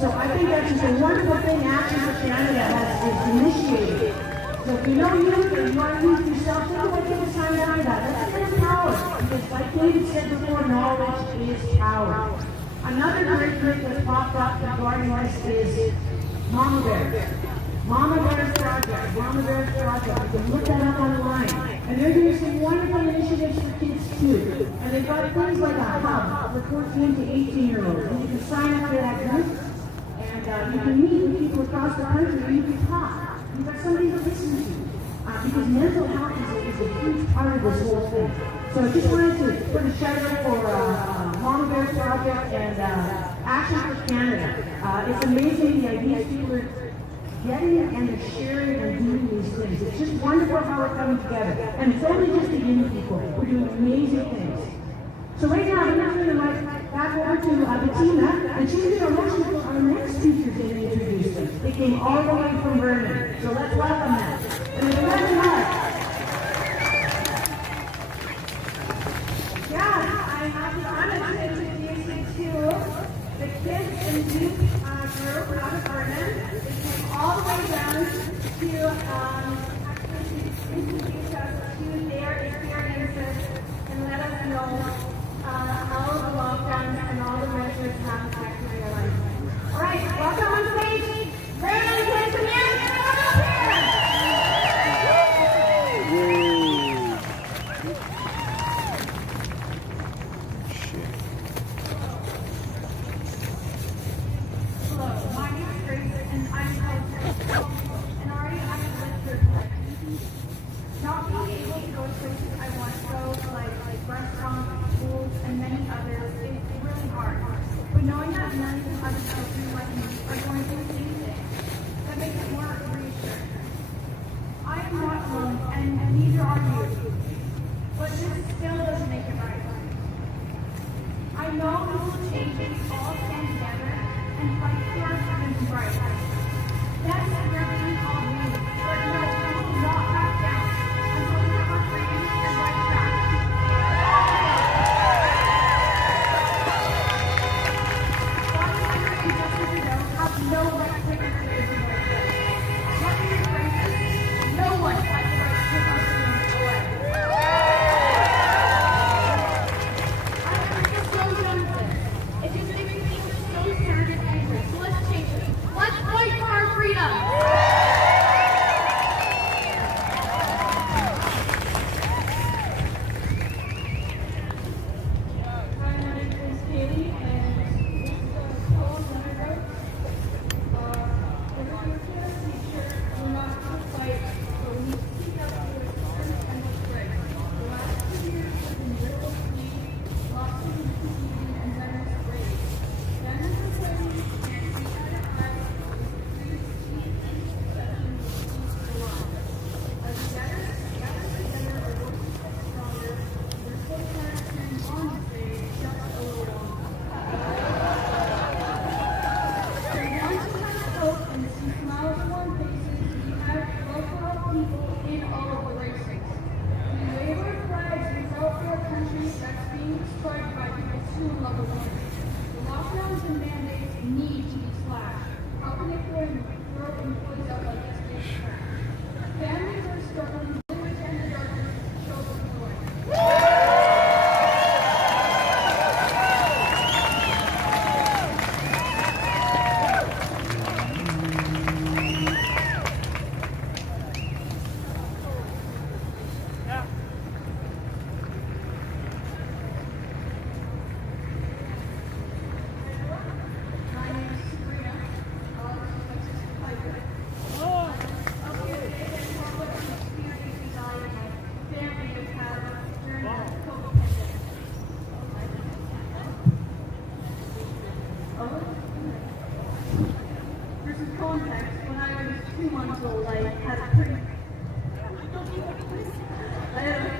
So I think that's just a wonderful thing Action for Canada has initiated. So if you know youth or you want to use yourself, think about getting signed up for that. Let's get empowered. Because like David said before, knowledge is power. Another great group that's popped up regarding this is Mama Bear. Mama Bear's Project. Mama Bear's Project. You can look that up online. And they're doing some wonderful initiatives for kids too. And they've got things like a hub for 14 to 18-year-olds. And you can sign up for that group. And you can meet with people across the country and you can talk. You've got somebody to listen to. Because mental health is a huge part of this whole thing. So I just wanted to put a shout out for Mama Bear's Project and Action for Canada. It's amazing the ideas people are getting and they're sharing and doing these things. It's just wonderful how we're coming together. And it's only just the young people. We're doing amazing things. So right now, I'm going to turn the mic back over to Bettina, and she's going to motion for our next speakers and introduce them. They came all the way from Vernon. So let's welcome them. And it's very hard. Yeah, I have the honor to introduce you to the kids and youth group out of Vernon. They came all the way down to actually introduce us to their experiences and let us know how the lockdowns and all the measures have affected their life. All right, welcome on stage. Vernon Kids and Youth, come up here. Hello, my name is Grace, and I'm called and already I have lived through not being able to go to places I want to go, like restaurants, schools, and many others, is really hard. But knowing that millions of other children like me are going through the same thing, that makes it more reassuring. I am not alone, and neither are you. But this still doesn't make it right. I know this will change if we all stand together and fight for our freedoms right. Yes, we're being all new, but no, we will not back down until we have our freedom and rights back. Bodies and justice ago have no right to take our freedoms away. Let me rephrase this. No one has the right to take our freedoms away. I'm just so done with this. It just makes me feel so sad and angry. So let's change it. Let's fight for our freedom. Hi, my name is Katie, and this is a poem that I wrote. We're going to a teacher. We're not going to fight, but we need to speak up for what's true and what's right. The last 2 years have been little sleep, lots of confusion, and venomous rage. Venomous rage can't see eye to eye with food, heat, and succession will keep the line. As we gather together, our voices get stronger. We're so tired of hearing on to say just a little longer. We want to have hope and see smiles on faces. We have love for our people in all of the races. We wave our flags and fight for a country that's being destroyed by people too love the war. The lockdowns and mandates need to be slashed. How can they throw employees out like this big trash? Families are struggling to withstand the darkness to show them joy. My name is Sabrina. I'll be a bit and talk about the experiences I and my family have had during the COVID pandemic. For some context, when I was 2 months old, I had a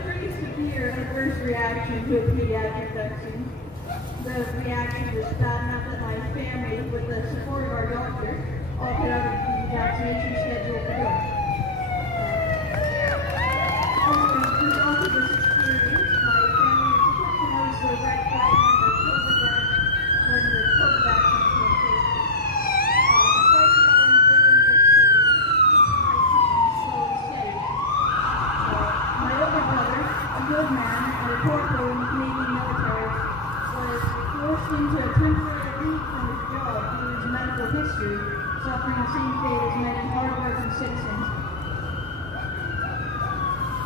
pretty severe adverse reaction to a pediatric vaccine. The reaction was bad enough that my family, with the support of our doctor, opted out of the vaccination schedule for good. As a result of this experience, my family took notice of the red flag when the COVID vaccine was of history, suffering the same fate as many hard-working citizens.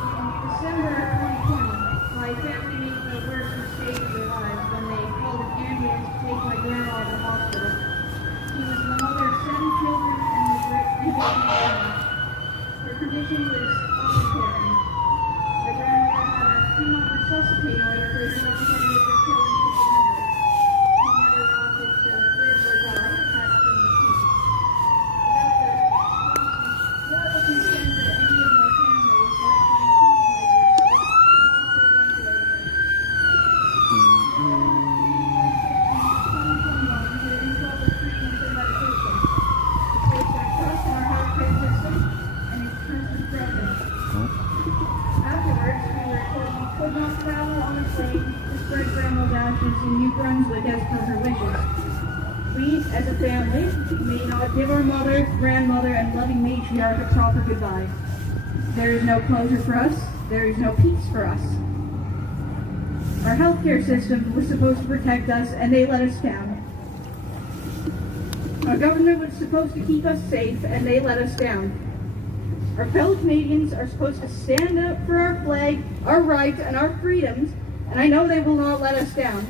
In December of 2020, my family made the worst mistake of their lives when they called an ambulance to take my grandma to the hospital. She was the mother of 7 children and was raped. Her condition was uncaring. My grandmother had a 2-month resuscitator order for the representative of children to surrender. She never wanted to live or die attached to a machine. Without the consent of any of my family, actually in New Brunswick as per her wishes. We, as a family, may not give our mother, grandmother, and loving matriarch a proper goodbye. There is no closure for us. There is no peace for us. Our healthcare system was supposed to protect us, and they let us down. Our government was supposed to keep us safe, and they let us down. Our fellow Canadians are supposed to stand up for our flag, our rights, and our freedoms, and I know they will not let us down.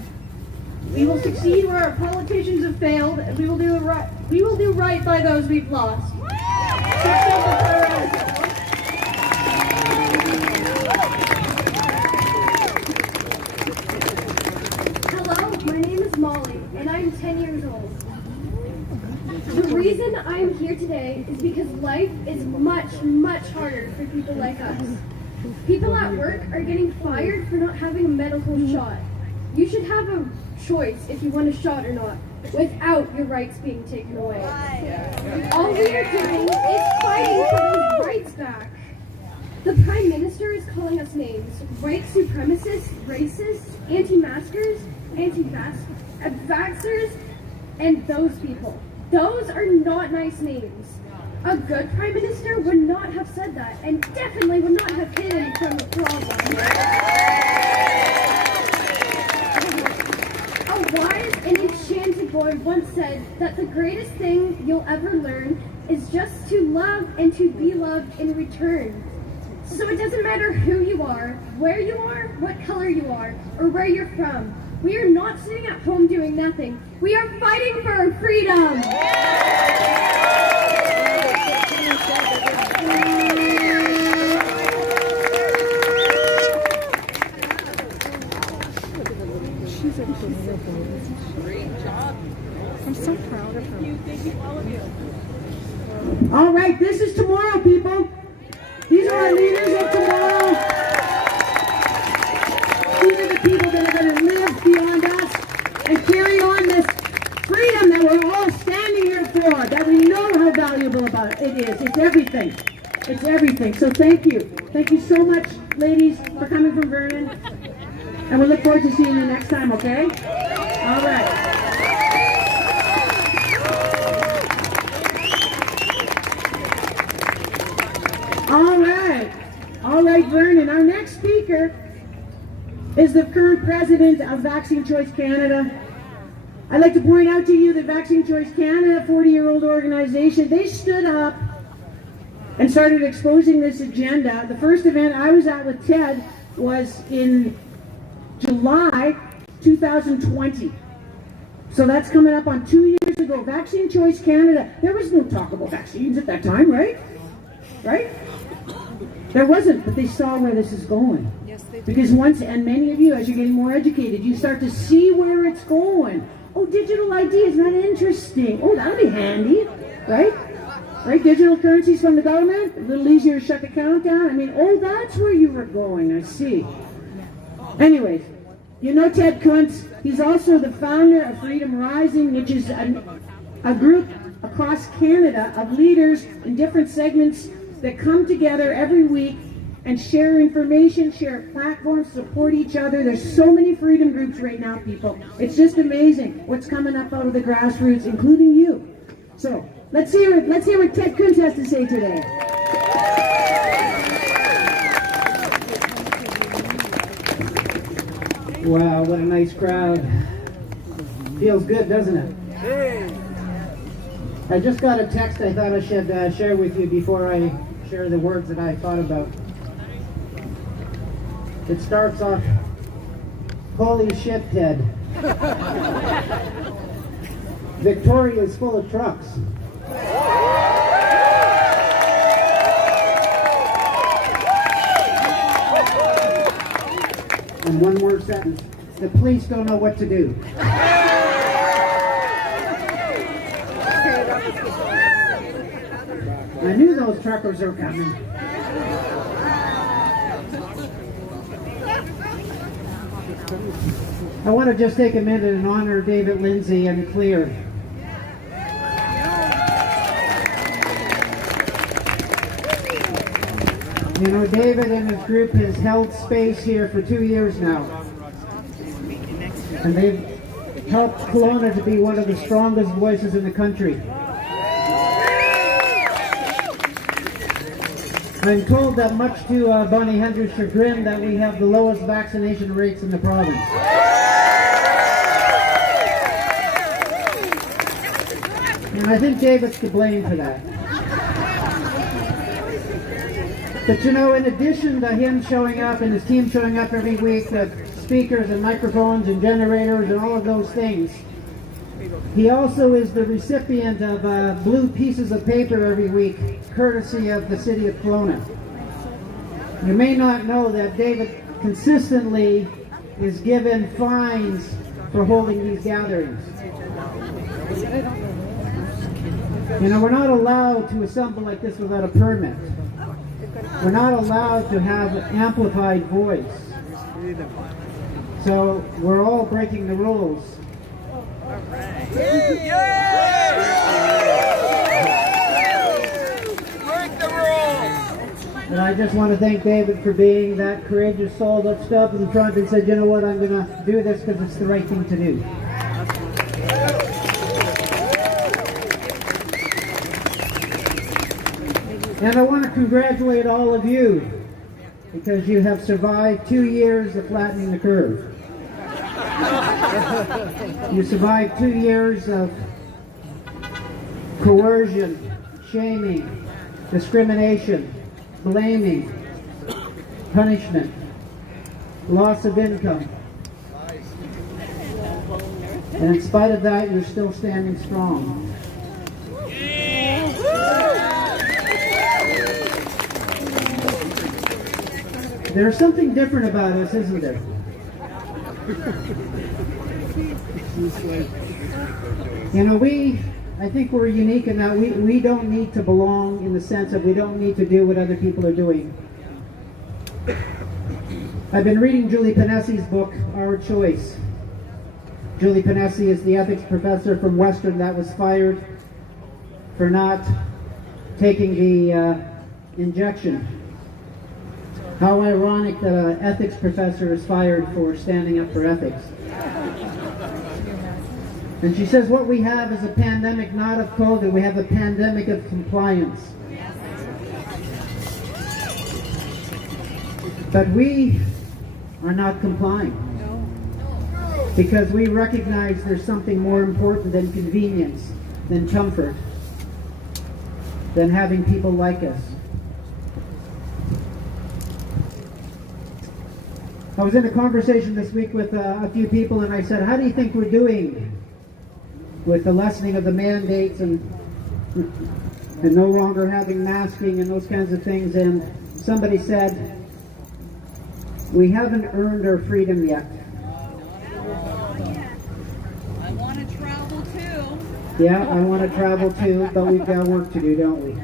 We will succeed where our politicians have failed, and we will do right by those we've lost. Hello, my name is Molly, and I'm 10 years old. The reason I'm here today is because life is much, much harder for people like us. People at work are getting fired for not having a medical shot. You should have a choice if you want a shot or not, without your rights being taken away. All we are doing is fighting for those rights back. The Prime Minister is calling us names: white supremacists, racists, anti-maskers, anti-vaxxers, and those people. Those are not nice names. A good Prime Minister would not have said that, and definitely would not have hidden from the problem. A wise and enchanted boy once said that the greatest thing you'll ever learn is just to love and to be loved in return. So it doesn't matter who you are, where you are, what color you are, or where you're from. We are not sitting at home doing nothing. We are fighting for our freedom. Great job. I'm so proud of her. Thank you, all of you. All right, this is tomorrow, people. These are our leaders of tomorrow. These are the people that are going to live beyond us and carry on this freedom that we're all standing here for, that we know how valuable about it is. It's everything. It's everything. So thank you. Thank you so much, ladies, for coming from Vernon. And we look forward to seeing you next time, okay? All right. All right, Vernon. Our next speaker is the current president of Vaccine Choice Canada. I'd like to point out to you that Vaccine Choice Canada, a 40-year-old organization, they stood up and started exposing this agenda. The first event I was at with Ted was in July 2020. So that's coming up on 2 years ago. Vaccine Choice Canada, there was no talk about vaccines at that time, right? Right? There wasn't, but they saw where this is going. Yes, they did. Because once, and many of you, as you're getting more educated, you start to see where it's going. Oh, digital ID is not interesting. Oh, that'll be handy, right? Right, digital currencies from the government, a little easier to shut the account down. I mean, oh, that's where you were going, I see. Anyways, you know Ted Kuntz. He's also the founder of Freedom Rising, which is a group across Canada of leaders in different segments that come together every week and share information, share platforms, support each other. There's so many freedom groups right now, people. It's just amazing what's coming up out of the grassroots, including you. So let's hear what Ted Kuntz has to say today. Wow, what a nice crowd. Feels good, doesn't it? I just got a text I thought I should share with you before I share the words that I thought about. It starts off, holy shit, Ted. Victoria is full of trucks. And one more sentence, the police don't know what to do. I knew those truckers were coming. I want to just take a minute and honor David Lindsay and Clear. You know, David and his group has held space here for 2 years now. And they've helped Kelowna to be one of the strongest voices in the country. I'm told that much to Bonnie Hendricks' chagrin that we have the lowest vaccination rates in the province. And I think David's to blame for that. But you know, in addition to him showing up and his team showing up every week with speakers and microphones and generators and all of those things, he also is the recipient of blue pieces of paper every week, courtesy of the city of Kelowna. You may not know that David consistently is given fines for holding these gatherings. You know, we're not allowed to assemble like this without a permit. We're not allowed to have amplified voice. So we're all breaking the rules. And I just want to thank David for being that courageous soul that stood up in front and said, you know what, I'm going to do this because it's the right thing to do. And I want to congratulate all of you because you have survived 2 years of flattening the curve. You survived 2 years of coercion, shaming, discrimination, blaming, punishment, loss of income. And in spite of that, you're still standing strong. There's something different about us, isn't there? You know, I think we're unique in that we don't need to belong in the sense that we don't need to do what other people are doing. I've been reading Julie Panessi's book, Our Choice. Julie Panessi is the ethics professor from Western that was fired for not taking the injection. How ironic that an ethics professor is fired for standing up for ethics. And she says what we have is a pandemic not of COVID, we have a pandemic of compliance. But we are not complying. Because we recognize there's something more important than convenience, than comfort, than having people like us. I was in a conversation this week with a few people and I said, how do you think we're doing with the lessening of the mandates and no longer having masking and those kinds of things? And somebody said, we haven't earned our freedom yet. I want to travel too. Yeah, I want to travel too, but we've got work to do, don't we?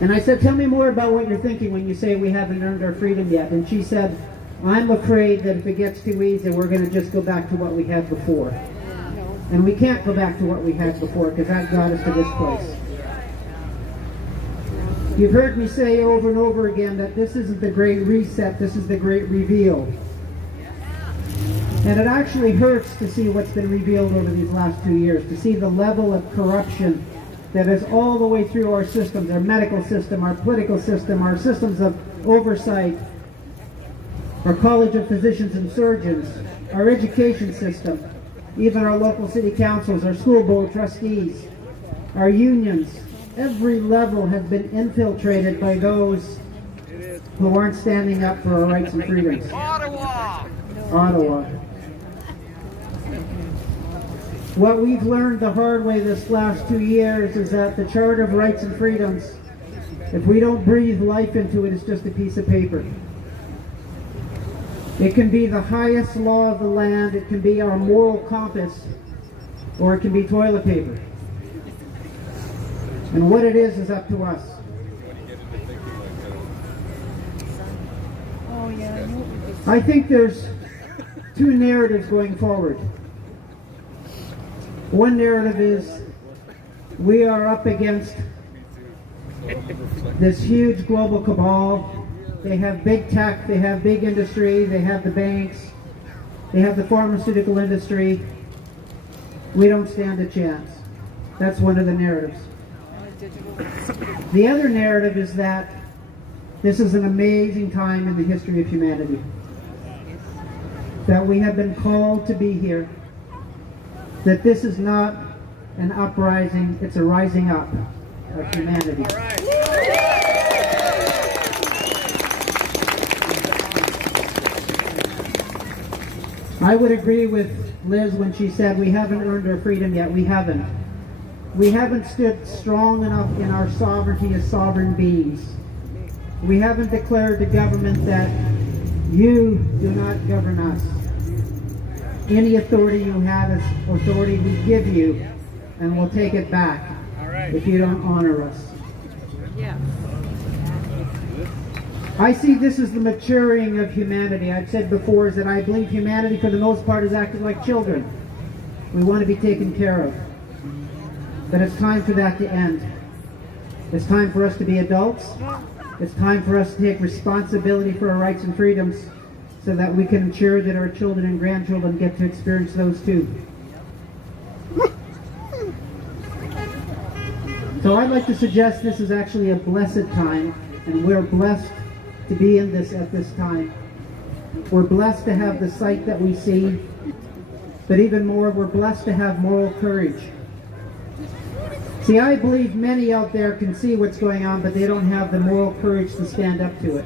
And I said, tell me more about what you're thinking when you say we haven't earned our freedom yet. And she said, I'm afraid that if it gets too easy, we're going to just go back to what we had before. And we can't go back to what we had before because that got us to this place. You've heard me say over and over again that this isn't the great reset, this is the great reveal. And it actually hurts to see what's been revealed over these last 2 years, to see the level of corruption that is all the way through our systems, our medical system, our political system, our systems of oversight, our College of Physicians and Surgeons, our education system, even our local city councils, our school board trustees, our unions, every level has been infiltrated by those who aren't standing up for our rights and freedoms. Ottawa. What we've learned the hard way this last 2 years is that the Charter of Rights and Freedoms, if we don't breathe life into it, it's just a piece of paper. It can be the highest law of the land, it can be our moral compass, or it can be toilet paper. And what it is up to us. I think there's two narratives going forward. One narrative is we are up against this huge global cabal. They have big tech, they have big industry, they have the banks, they have the pharmaceutical industry. We don't stand a chance. That's one of the narratives. The other narrative is that this is an amazing time in the history of humanity. That we have been called to be here. That this is not an uprising, it's a rising up of humanity. I would agree with Liz when she said we haven't earned our freedom yet. We haven't. We haven't stood strong enough in our sovereignty as sovereign beings. We haven't declared to government that you do not govern us. Any authority you have is authority we give you, and we'll take it back if you don't honor us. I see this as the maturing of humanity. I've said before is that I believe humanity for the most part is acting like children. We want to be taken care of. But it's time for that to end. It's time for us to be adults. It's time for us to take responsibility for our rights and freedoms so that we can ensure that our children and grandchildren get to experience those too. So I'd like to suggest this is actually a blessed time, and we're blessed to be in this at this time. We're blessed to have the sight that we see, but even more, we're blessed to have moral courage. See, I believe many out there can see what's going on, but they don't have the moral courage to stand up to it.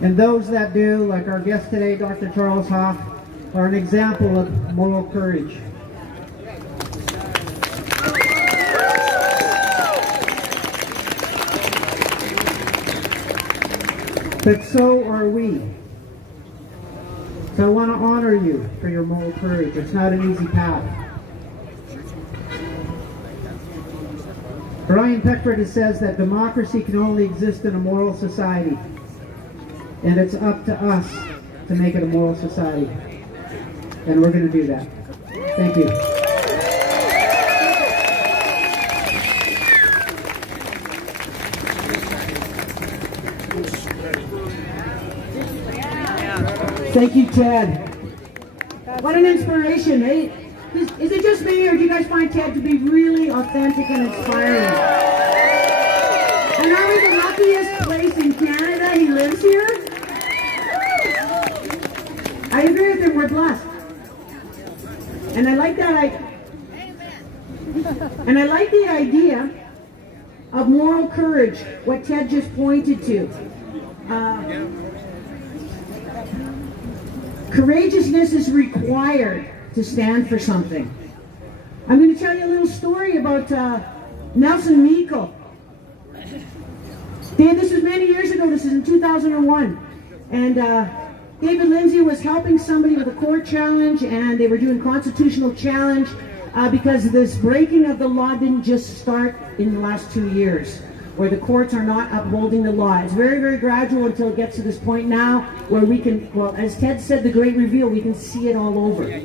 And those that do, like our guest today, Dr. Charles Hoffe, are an example of moral courage. But so are we. So I want to honor you for your moral courage. It's not an easy path. Brian Peckford says that democracy can only exist in a moral society. And it's up to us to make it a moral society. And we're going to do that. Thank you. Thank you, Ted. What an inspiration, eh? Is it just me, or do you guys find Ted to be really authentic and inspiring? And are we the luckiest place in Canada he lives here? I agree with him, we're blessed. And I like that and I like the idea of moral courage, what Ted just pointed to. Courageousness is required to stand for something. I'm going to tell you a little story about Nelson Meikle. This was many years ago. This is in 2001. And David Lindsay was helping somebody with a court challenge, and they were doing constitutional challenge because this breaking of the law didn't just start in the last 2 years, where the courts are not upholding the law. It's very, very gradual until it gets to this point now where we can, well, as Ted said, the great reveal, we can see it all over.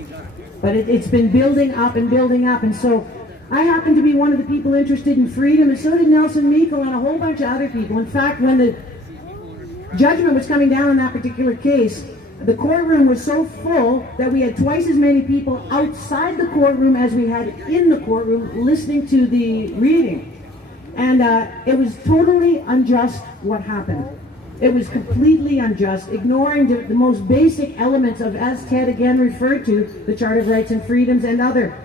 But it's been building up and building up. And so I happen to be one of the people interested in freedom, and so did Nelson Meikle and a whole bunch of other people. In fact, when the judgment was coming down on that particular case, the courtroom was so full that we had twice as many people outside the courtroom as we had in the courtroom listening to the reading. And it was totally unjust what happened. It was completely unjust, ignoring the most basic elements of, as Ted again referred to, the Charter of Rights and Freedoms and other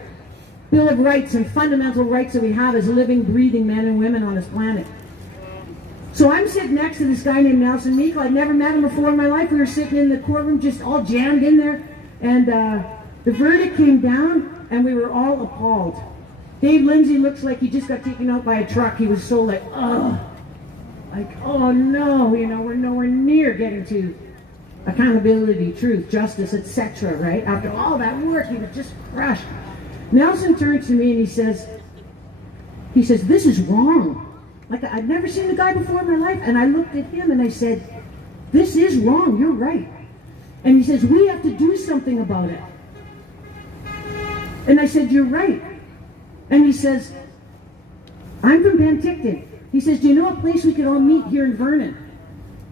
Bill of Rights and fundamental rights that we have as living, breathing men and women on this planet. So I'm sitting next to this guy named Nelson Meikle. I'd never met him before in my life. We were sitting in the courtroom just all jammed in there. And the verdict came down and we were all appalled. Dave Lindsay looks like he just got taken out by a truck. He was so like, oh no, you know, we're nowhere near getting to accountability, truth, justice, etc., right? After all that work, he was just crushed. Nelson turns to me and he says, this is wrong. Like, I'd never seen the guy before in my life. And I looked at him and I said, this is wrong, you're right. And he says, we have to do something about it. And I said, you're right. And he says, I'm from Penticton. He says, do you know a place we could all meet here in Vernon?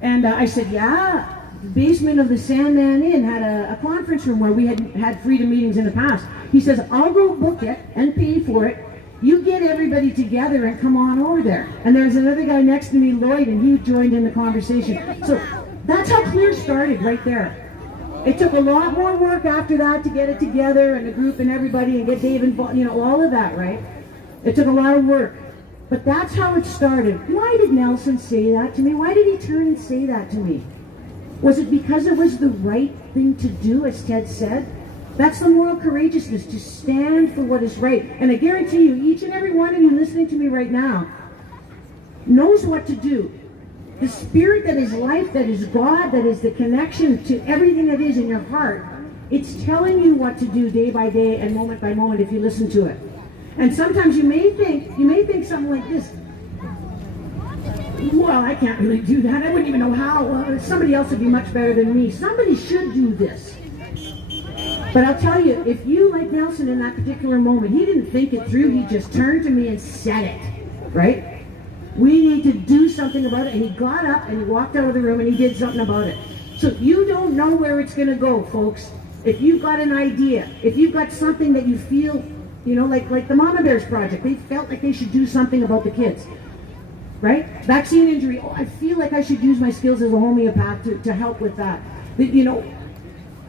And I said, yeah. The basement of the Sandman Inn had a conference room where we had freedom meetings in the past. He says, I'll go book it and pay for it. You get everybody together and come on over there. And there's another guy next to me, Lloyd, and he joined in the conversation. So that's how Clear started right there. It took a lot more work after that to get it together and the group and everybody and get Dave involved, you know, all of that, right? It took a lot of work. But that's how it started. Why did Nelson say that to me? Why did he turn and say that to me? Was it because it was the right thing to do, as Ted said? That's the moral courageousness, to stand for what is right. And I guarantee you, each and every one of you listening to me right now knows what to do. The spirit that is life, that is God, that is the connection to everything that is in your heart, it's telling you what to do day by day and moment by moment if you listen to it. And sometimes you may think something like this. Well, I can't really do that. I wouldn't even know how. Somebody else would be much better than me. Somebody should do this. But I'll tell you, if you, like Nelson in that particular moment, he didn't think it through, he just turned to me and said it, right? We need to do something about it. And he got up and he walked out of the room and he did something about it. So you don't know where it's going to go, folks. If you've got an idea, if you've got something that you feel, you know, like the Mama Bears Project, they felt like they should do something about the kids. Right? Vaccine injury. Oh, I feel like I should use my skills as a homeopath to help with that. But, you know,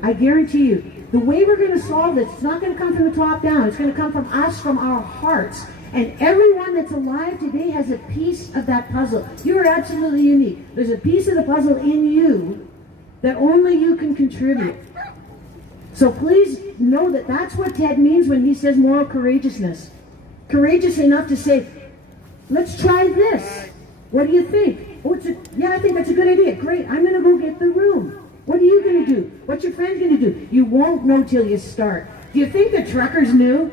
I guarantee you, the way we're going to solve this, it's not going to come from the top down. It's going to come from us, from our hearts. And everyone that's alive today has a piece of that puzzle. You are absolutely unique. There's a piece of the puzzle in you that only you can contribute. So please know that that's what Ted means when he says moral courageousness. Courageous enough to say, let's try this. What do you think? Oh, I think that's a good idea. Great, I'm going to go get the room. What are you going to do? What's your friend going to do? You won't know till you start. Do you think the truckers knew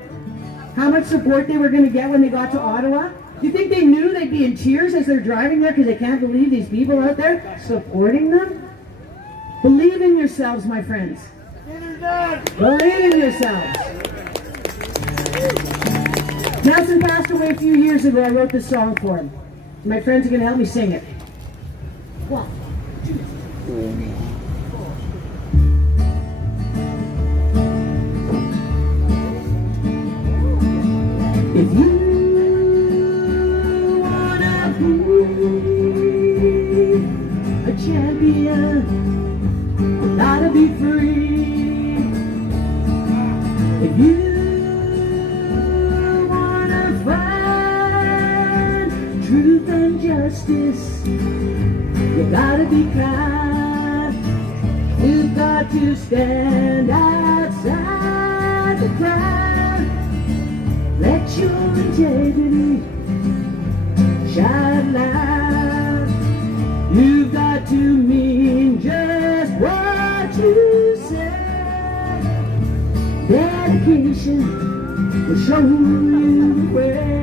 how much support they were going to get when they got to Ottawa? Do you think they knew they'd be in tears as they're driving there because they can't believe these people out there supporting them? Believe in yourselves, my friends. Believe in yourselves. Nelson passed away a few years ago. I wrote this song for him. My friends are going to help me sing it. 1, 2, 3. If you wanna be a champion, you gotta be free. If you wanna find truth and justice, you gotta be kind. You've got to stand outside the crowd. Let your integrity shine loud. You've got to mean just what you say. Dedication will show you the way.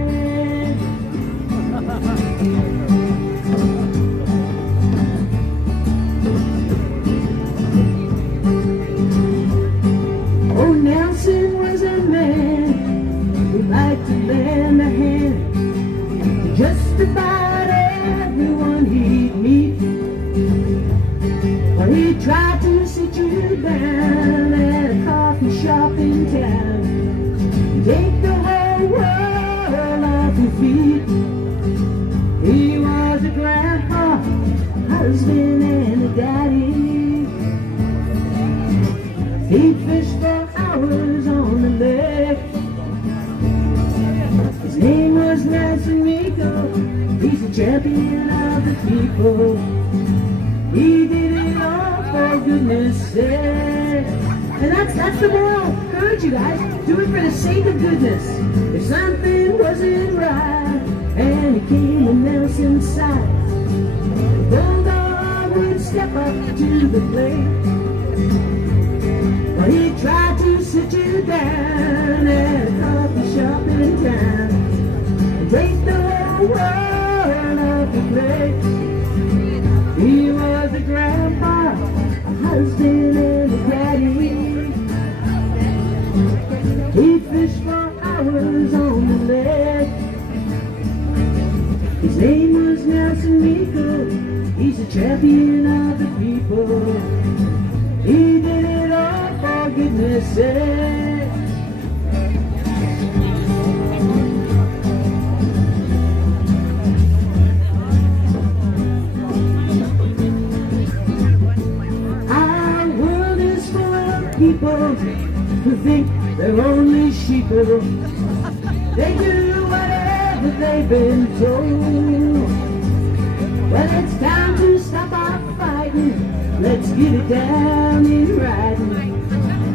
Oh, Nelson was a man who liked to lend a hand to just about everyone he'd meet. Or he'd try to sit you down at a coffee shop in town, take the whole world off your feet. He was a grandpa, husband, and a daddy. He'd fish for hours on the lake, Nelson Miko, he's the champion of the people. He did it all for goodness sake. And that's the moral. Encourage you guys, do it for the sake of goodness. If something wasn't right, and he came to Nelson's side, the Bulldog would step up to the plate. Well, he tried to sit you down at a coffee shop in town and break the whole world off the plate. He was a grandpa, a husband, and a daddy. He'd fish for hours on the lake. His name was Nelson Miko, he's the champion of the people. He did it all for goodness sake. Our world is full of people who think they're only sheeple. They do whatever they've been told. Well, it's time to stop our fighting. Let's get it down in writing.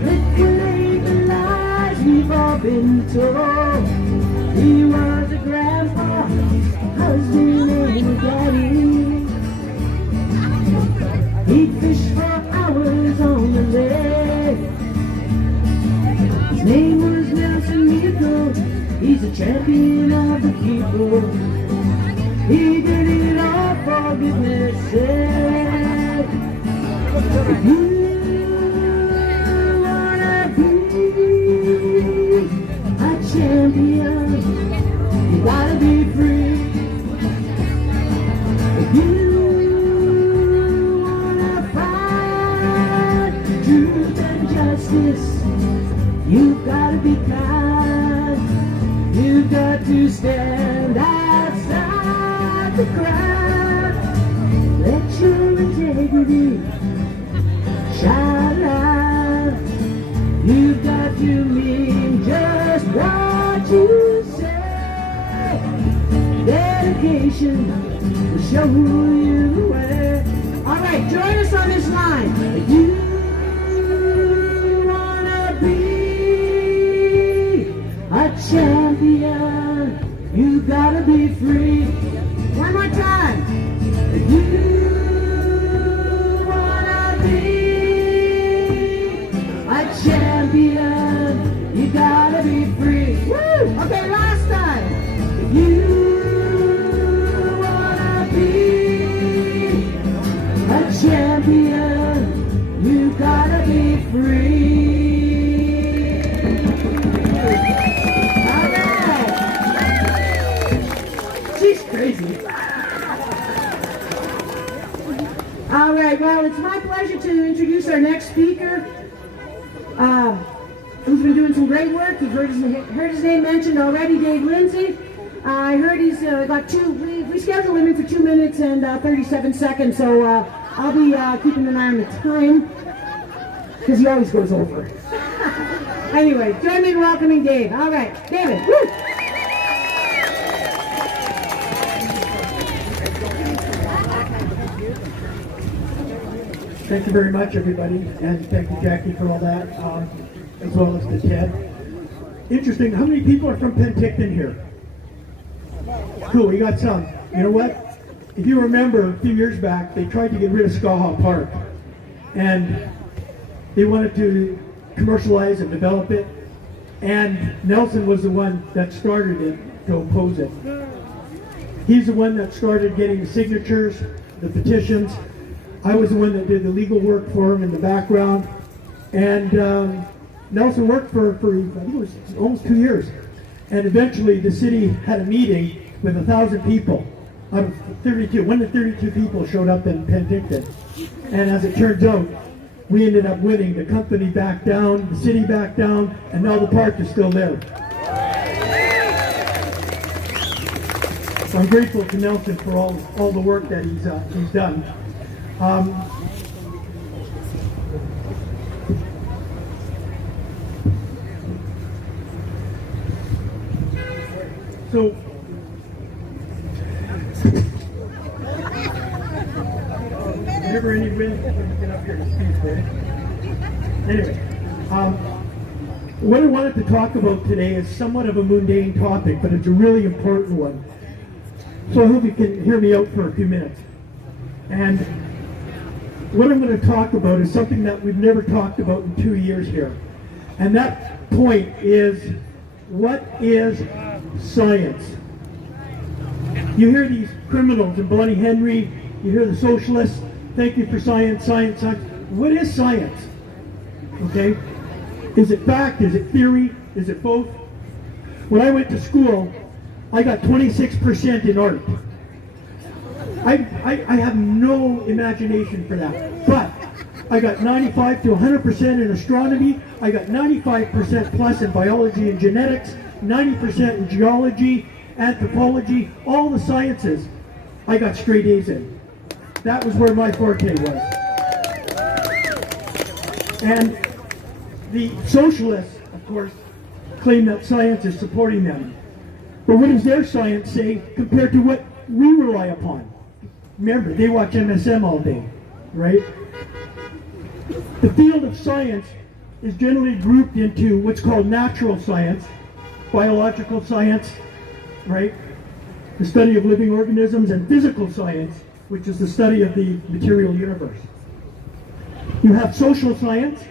Liquidate the lies we've all been told. He was a grandpa, husband, and a daddy. He'd fish for hours on the lake. His name was Nelson Miko, he's a champion of the people. He did it all for goodness sake. If you wanna be a champion, you gotta be free. If you wanna fight truth and justice, you've gotta be kind. You've got to stand outside the crowd. Let your integrity shine out. You've got to mean just what you say. Dedication will show you the way. All right, join us on this line. If you wanna be a champion, you gotta be free. One more time. If you wanna be a champion, you gotta be free. Woo! Okay, last time. If you wanna be a champion, you gotta be free. Crazy. All right, well, it's my pleasure to introduce our next speaker, who's been doing some great work. You've heard his name mentioned already, Dave Lindsay. I heard he's got we scheduled him in for 2 minutes and 37 seconds, so I'll be keeping an eye on the time, because he always goes over. Anyway, join me in welcoming Dave. All right, David, woo! Thank you very much, everybody, and thank you, Jackie, for all that, as well as to Ted. Interesting, how many people are from Penticton here? Cool, we got some. You know what? If you remember, a few years back, they tried to get rid of Skaha Park, and they wanted to commercialize and develop it, and Nelson was the one that started it to oppose it. He's the one that started getting the signatures, the petitions. I was the one that did the legal work for him in the background, and Nelson worked for I think it was almost 2 years, and eventually the city had a meeting with 1,000 people out of 32. 1 to 32 people showed up in Penticton, and as it turns out, we ended up winning. The company backed down, the city backed down, and now the park is still there. So I'm grateful to Nelson for all the work that he's done. So never any wind when you get up here to speak, right? Anyway, what I wanted to talk about today is somewhat of a mundane topic, but it's a really important one. So I hope you can hear me out for a few minutes. And what I'm going to talk about is something that we've never talked about in 2 years here. And that point is, what is science? You hear these criminals and Bonnie Henry, you hear the socialists, thank you for science, science, science. What is science? Okay? Is it fact? Is it theory? Is it both? When I went to school, I got 26% in art. I have no imagination for that. But I got 95 to 100% in astronomy. I got 95% plus in biology and genetics, 90% in geology, anthropology, all the sciences. I got straight A's in. That was where my forte was. And the socialists, of course, claim that science is supporting them. But what does their science say compared to what we rely upon? Remember, they watch MSM all day, right? The field of science is generally grouped into what's called natural science, biological science, right? The study of living organisms, and physical science, which is the study of the material universe. You have social science,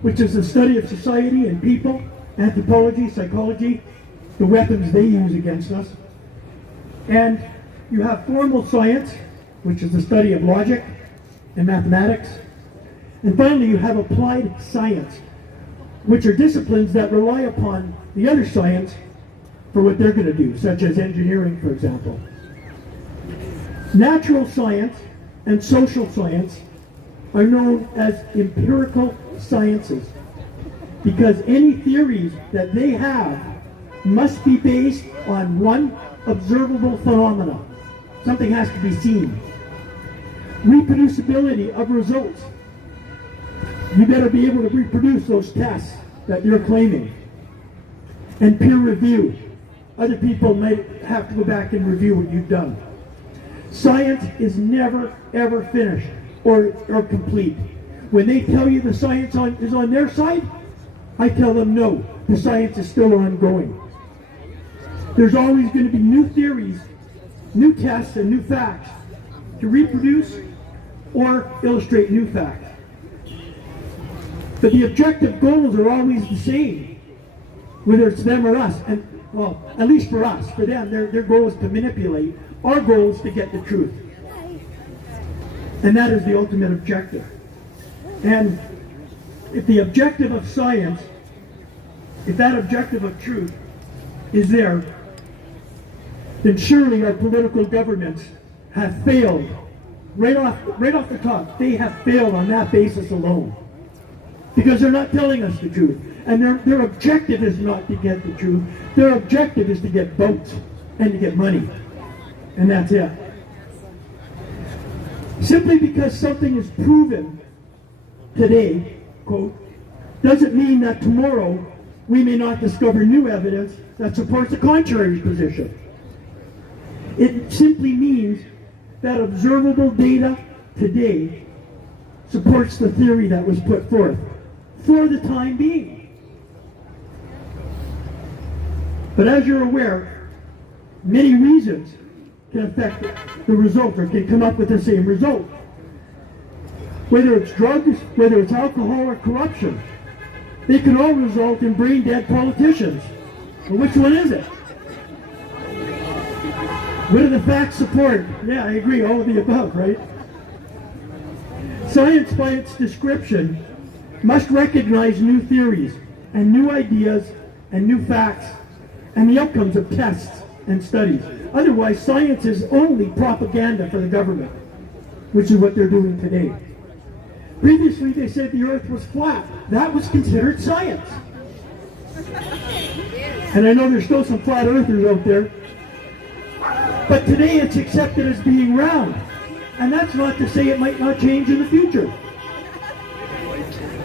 which is the study of society and people, anthropology, psychology, the weapons they use against us. And you have formal science, which is the study of logic and mathematics. And finally, you have applied science, which are disciplines that rely upon the other science for what they're going to do, such as engineering, for example. Natural science and social science are known as empirical sciences because any theories that they have must be based on one observable phenomena. Something has to be seen. Reproducibility of results. You better be able to reproduce those tests that you're claiming. And peer review. Other people might have to go back and review what you've done. Science is never, ever finished or complete. When they tell you the science is on their side, I tell them no, the science is still ongoing. There's always going to be new theories, new tests, and new facts to reproduce or illustrate new facts. But the objective goals are always the same, whether it's them or us. And, well, at least for us, for them, their goal is to manipulate. Our goal is to get the truth. And that is the ultimate objective. And if the objective of science, if that objective of truth is there, then surely our political governments have failed. Right off the top, they have failed on that basis alone. Because they're not telling us the truth. And their objective is not to get the truth. Their objective is to get votes and to get money. And that's it. Simply because something is proven today, quote, doesn't mean that tomorrow we may not discover new evidence that supports the contrary position. It simply means that observable data today supports the theory that was put forth for the time being. But as you're aware, many reasons can affect the result or can come up with the same result. Whether it's drugs, whether it's alcohol or corruption, they can all result in brain-dead politicians. Well, which one is it? What do the facts support? Yeah, I agree, all of the above, right? Science, by its description, must recognize new theories and new ideas and new facts and the outcomes of tests and studies. Otherwise, science is only propaganda for the government, which is what they're doing today. Previously, they said the earth was flat. That was considered science. And I know there's still some flat earthers out there. But today it's accepted as being round. And that's not to say it might not change in the future.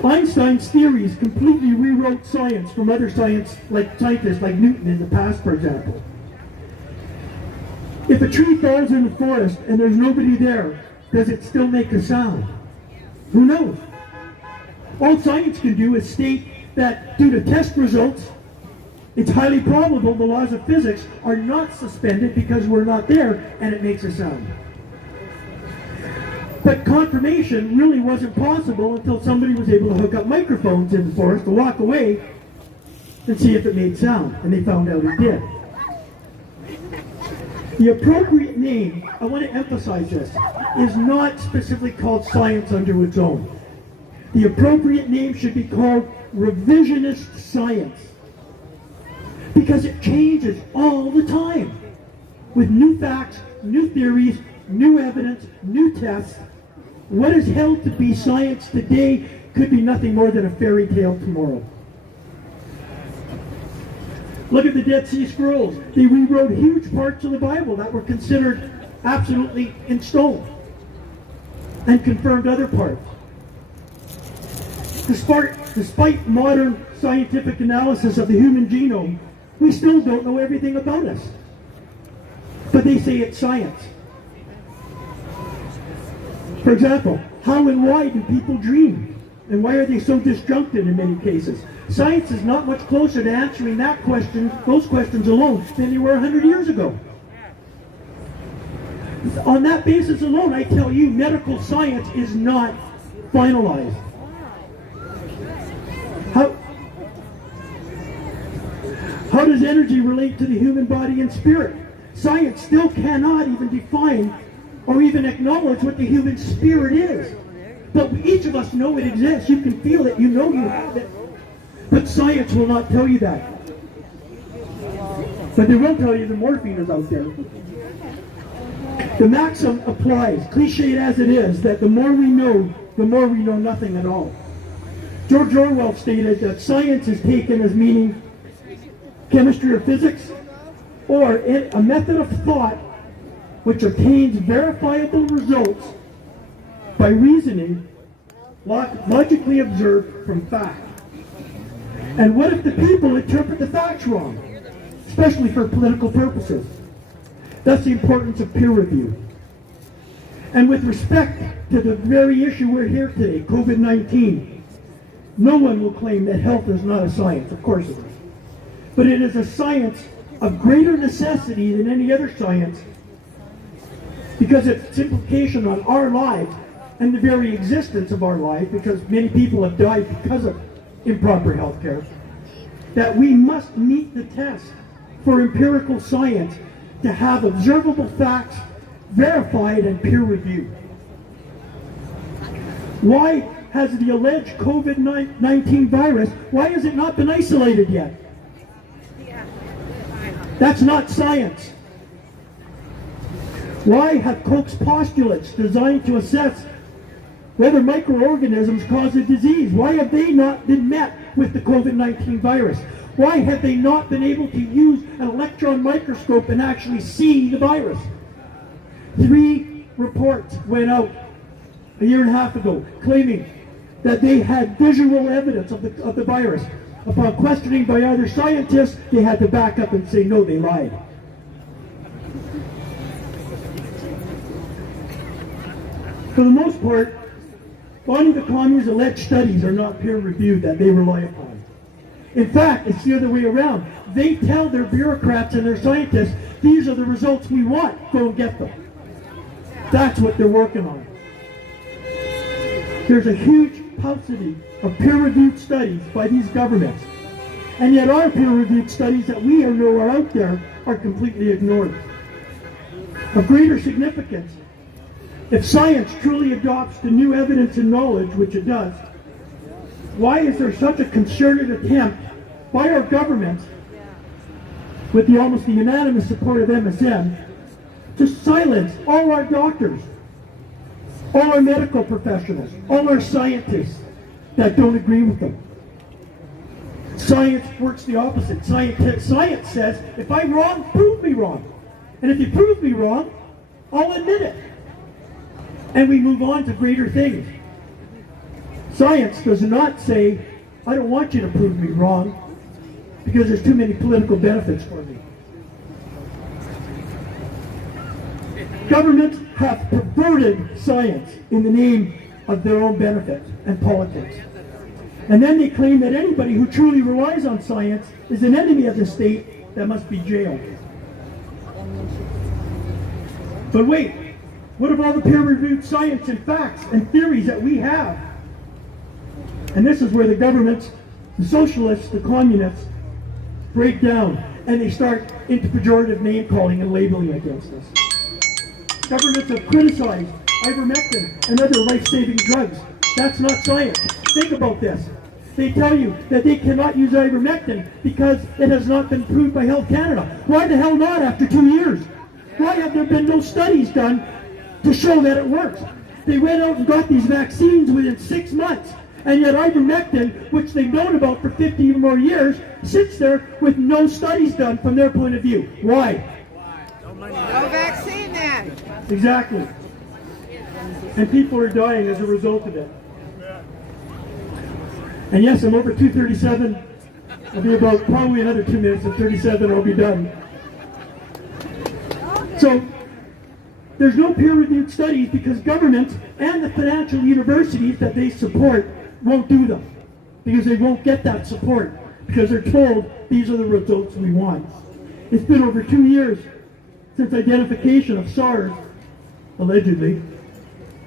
Einstein's theories completely rewrote science from other scientists like Newton in the past, for example. If a tree falls in the forest and there's nobody there, does it still make a sound? Who knows? All science can do is state that due to test results, it's highly probable the laws of physics are not suspended because we're not there and it makes a sound. But confirmation really wasn't possible until somebody was able to hook up microphones in the forest to walk away and see if it made sound, and they found out it did. The appropriate name, I want to emphasize this, is not specifically called science under its own. The appropriate name should be called revisionist science, because it changes all the time with new facts, new theories, new evidence, new tests. What is held to be science today could be nothing more than a fairy tale tomorrow. Look at the Dead Sea Scrolls. They rewrote huge parts of the Bible that were considered absolutely in stone and confirmed other parts. Despite modern scientific analysis of the human genome, we still don't know everything about us. But they say it's science. For example, how and why do people dream? And why are they so disjuncted in many cases? Science is not much closer to answering that question, those questions alone, than they were 100 years ago. On that basis alone, I tell you, medical science is not finalized. How does energy relate to the human body and spirit? Science still cannot even define or even acknowledge what the human spirit is. But each of us know it exists. You can feel it. You know you have it. But science will not tell you that. But they will tell you the morphine is out there. The maxim applies, cliched as it is, that the more we know nothing at all. George Orwell stated that science is taken as meaning chemistry or physics, or a method of thought which obtains verifiable results by reasoning logically observed from fact. And what if the people interpret the facts wrong, especially for political purposes? That's the importance of peer review. And with respect to the very issue we're here today, COVID-19, no one will claim that health is not a science. Of course it is. But it is a science of greater necessity than any other science, because of its implication on our lives and the very existence of our life, because many people have died because of improper health care, that we must meet the test for empirical science to have observable facts verified and peer reviewed. Why has the alleged COVID-19 virus, why has it not been isolated yet? That's not science. Why have Koch's postulates designed to assess whether microorganisms cause a disease, why have they not been met with the COVID-19 virus? Why have they not been able to use an electron microscope and actually see the virus? 3 reports went out a year and a half ago claiming that they had visual evidence of the virus. Upon questioning by other scientists, they had to back up and say, no, they lied. For the most part, Bonnie the Commie's alleged studies are not peer-reviewed that they rely upon. In fact, it's the other way around. They tell their bureaucrats and their scientists, these are the results we want, go and get them. That's what they're working on. There's a huge paucity of peer-reviewed studies by these governments. And yet our peer-reviewed studies that we know are out there are completely ignored. Of greater significance, if science truly adopts the new evidence and knowledge, which it does, why is there such a concerted attempt by our government, with the almost unanimous support of MSM, to silence all our doctors, all our medical professionals, all our scientists that don't agree with them? Science works the opposite. Science says, if I'm wrong, prove me wrong. And if you prove me wrong, I'll admit it. And we move on to greater things. Science does not say, I don't want you to prove me wrong because there's too many political benefits for me. Governments have perverted science in the name of their own benefit and politics. And then they claim that anybody who truly relies on science is an enemy of the state that must be jailed. But wait, what of all the peer-reviewed science and facts and theories that we have? And this is where the governments, the socialists, the communists, break down and they start into pejorative name-calling and labeling against us. Governments have criticized ivermectin and other life-saving drugs. That's not science. Think about this. They tell you that they cannot use ivermectin because it has not been approved by Health Canada. Why the hell not after 2 years? Why have there been no studies done to show that it works? They went out and got these vaccines within 6 months, and yet ivermectin, which they've known about for 50 or more years, sits there with no studies done from their point of view. Why? No vaccine then. Exactly. And people are dying as a result of it. And yes, I'm over 2:37. I'll be about probably another 2 minutes. At 37, I'll be done. So, there's no peer-reviewed studies because governments and the financial universities that they support won't do them. Because they won't get that support. Because they're told these are the results we want. It's been over 2 years since identification of SARS, allegedly.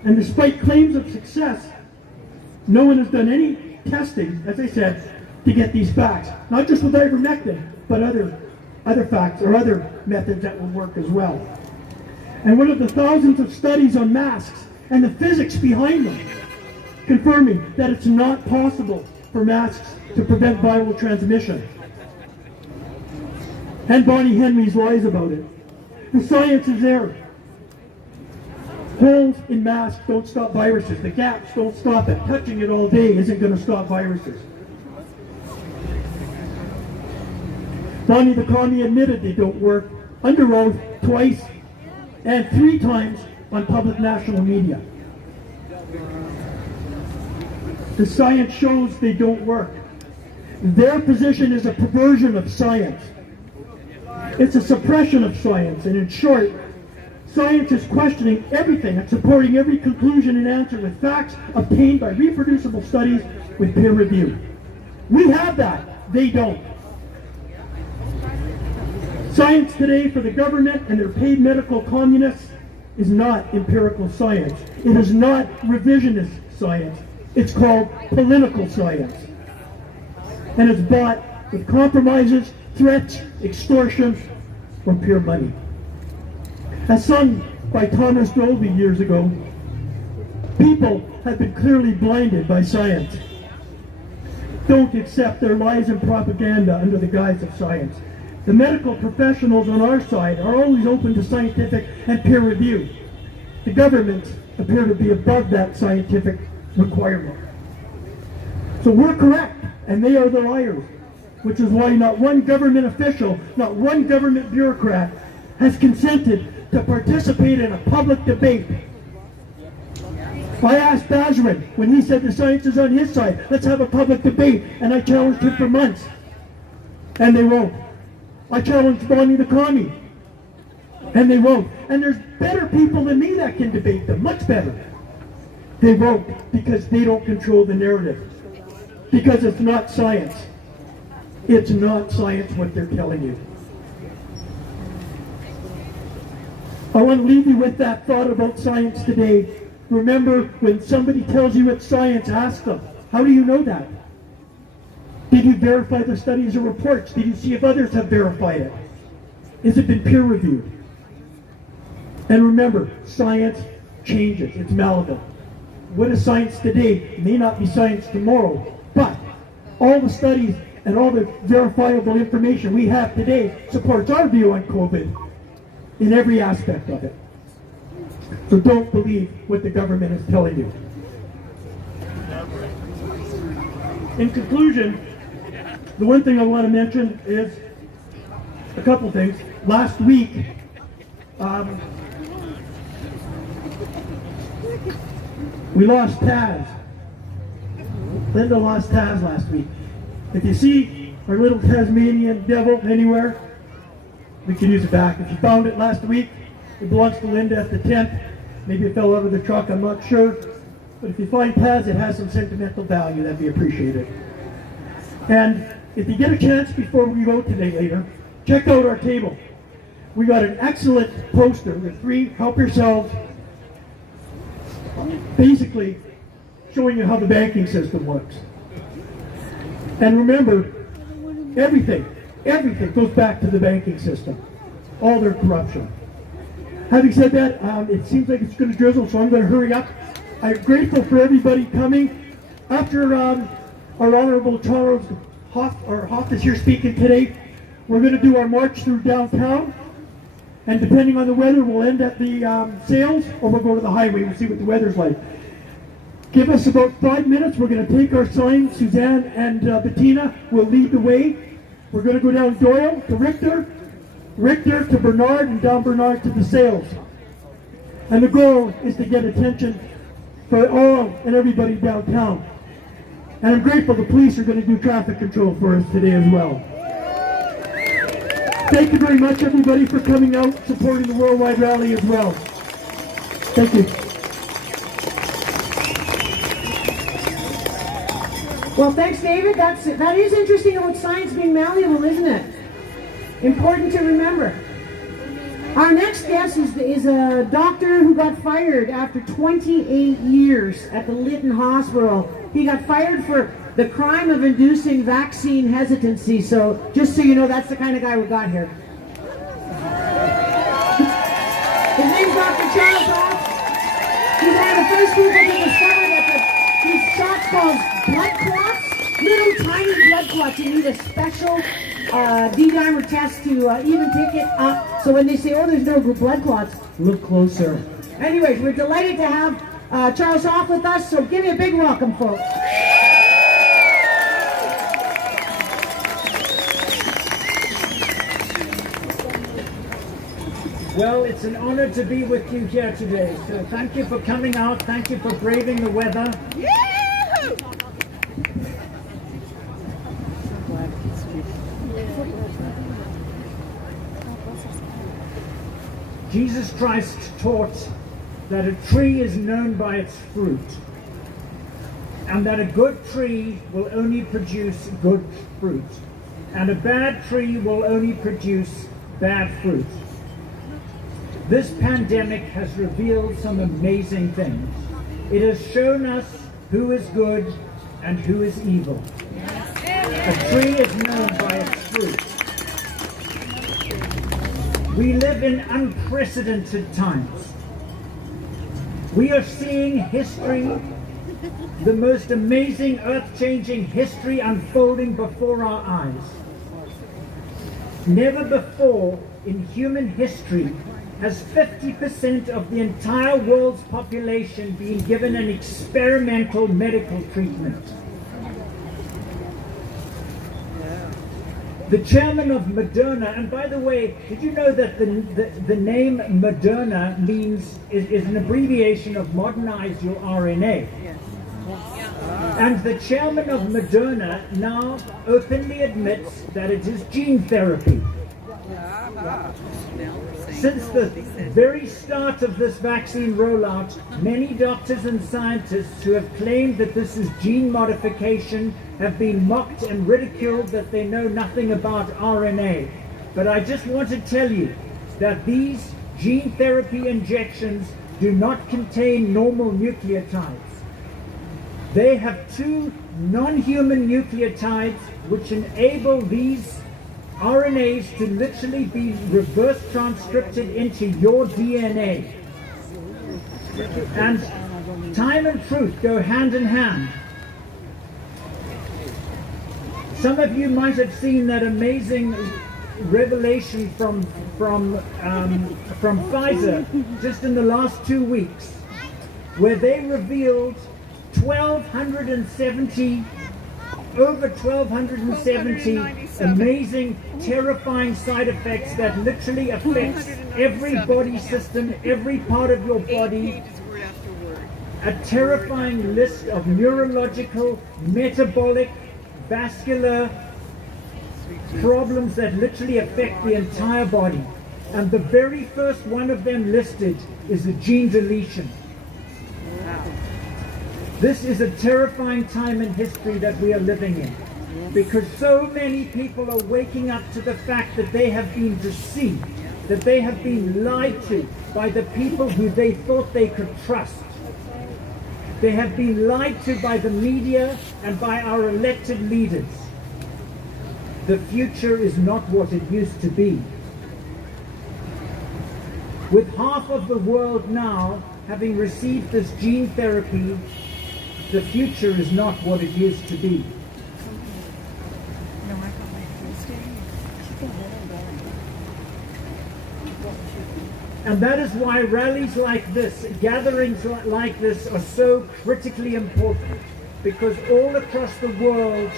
And despite claims of success, no one has done any testing, as I said, to get these facts. Not just with ivermectin, but other facts or other methods that will work as well. And one of the thousands of studies on masks and the physics behind them confirming that it's not possible for masks to prevent viral transmission. And Bonnie Henry's lies about it. The science is there. Holes in masks don't stop viruses. The gaps don't stop it. Touching it all day isn't going to stop viruses. Bonnie the commie admitted they don't work under oath twice and 3 times on public national media. The science shows they don't work. Their position is a perversion of science. It's a suppression of science, and in short, science is questioning everything and supporting every conclusion and answer with facts obtained by reproducible studies with peer review. We have that. They don't. Science today for the government and their paid medical communists is not empirical science. It is not revisionist science. It's called political science. And it's bought with compromises, threats, extortion, or pure money. As sung by Thomas Dolby years ago, people have been clearly blinded by science. Don't accept their lies and propaganda under the guise of science. The medical professionals on our side are always open to scientific and peer review. The governments appear to be above that scientific requirement. So we're correct, and they are the liars, which is why not one government official, not one government bureaucrat has consented to participate in a public debate. I asked Bazarin when he said the science is on his side, let's have a public debate, and I challenged him for months, and they won't. I challenged Bonnie the commie, and they won't. And there's better people than me that can debate them, much better. They won't, because they don't control the narrative. Because it's not science. It's not science what they're telling you. I want to leave you with that thought about science today. Remember, when somebody tells you it's science, ask them, how do you know that? Did you verify the studies or reports? Did you see if others have verified it? Has it been peer reviewed? And remember, science changes. It's malleable. What is science today may not be science tomorrow, but all the studies and all the verifiable information we have today supports our view on COVID in every aspect of it. So don't believe what the government is telling you. In conclusion, the one thing I want to mention is a couple things. Last week, we lost Taz. Linda lost Taz last week. If you see our little Tasmanian devil anywhere, we can use it back. If you found it last week, It belongs to Linda at the tent. Maybe it fell out of the truck, I'm not sure. But if you find pads, it has some sentimental value, that'd be appreciated. And if you get a chance before we vote today later, check out our table. We got an excellent poster with 3 help yourselves, basically showing you how the banking system works. And remember, everything goes back to the banking system, all their corruption. Having said that, it seems like it's going to drizzle, so I'm going to hurry up. I'm grateful for everybody coming. After our Honorable Charles Hoffe is here speaking today, we're going to do our march through downtown. And depending on the weather, we'll end at the sales, or we'll go to the highway. We'll see what the weather's like. Give us about 5 minutes. We're going to take our sign. Suzanne and Bettina will lead the way. We're going to go down Doyle to Richter to Bernard, and down Bernard to the sales. And the goal is to get attention for all and everybody downtown. And I'm grateful the police are going to do traffic control for us today as well. Thank you very much, everybody, for coming out, supporting the Worldwide Rally as well. Thank you. Well, thanks, David. That is interesting about science being malleable, isn't it? Important to remember. Our next guest is a doctor who got fired after 28 years at the Lytton Hospital. He got fired for the crime of inducing vaccine hesitancy. So, just so you know, that's the kind of guy we got here. His name's Dr. Charles Hoffe. He's one of the first people to discover that these shots cause blood clots, little tiny blood clots. You need a special D-dimer test to even pick it up. So when they say, oh, there's no blood clots, look closer. Anyways, we're delighted to have Charles Hoffe with us, so give me a big welcome, folks. Well, it's an honor to be with you here today. So thank you for coming out. Thank you for braving the weather. Yahoo! Jesus Christ taught that a tree is known by its fruit, and that a good tree will only produce good fruit, and a bad tree will only produce bad fruit. This pandemic has revealed some amazing things. It has shown us who is good and who is evil. A tree is known by its fruit. We live in unprecedented times. We are seeing history, the most amazing, earth-changing history unfolding before our eyes. Never before in human history has 50% of the entire world's population been given an experimental medical treatment. The chairman of Moderna, and by the way, did you know that the name Moderna is an abbreviation of modernize your RNA? And the chairman of Moderna now openly admits that it is gene therapy. Since the very start of this vaccine rollout, many doctors and scientists who have claimed that this is gene modification have been mocked and ridiculed that they know nothing about RNA. But I just want to tell you that these gene therapy injections do not contain normal nucleotides. They have 2 non-human nucleotides which enable these RNAs to literally be reverse transcripted into your DNA. And time and truth go hand in hand. Some of you might have seen that amazing revelation from Pfizer just in the last 2 weeks, where they revealed over 1,270 amazing, terrifying side effects that literally affects every body system, every part of your body. A terrifying list of neurological, metabolic, vascular problems that literally affect the entire body. And the very first one of them listed is a gene deletion. This is a terrifying time in history that we are living in, because so many people are waking up to the fact that they have been deceived, that they have been lied to by the people who they thought they could trust. They have been lied to by the media and by our elected leaders. The future is not what it used to be. With half of the world now having received this gene therapy, the future is not what it used to be. And that is why rallies like this, gatherings like this are so critically important, because all across the world,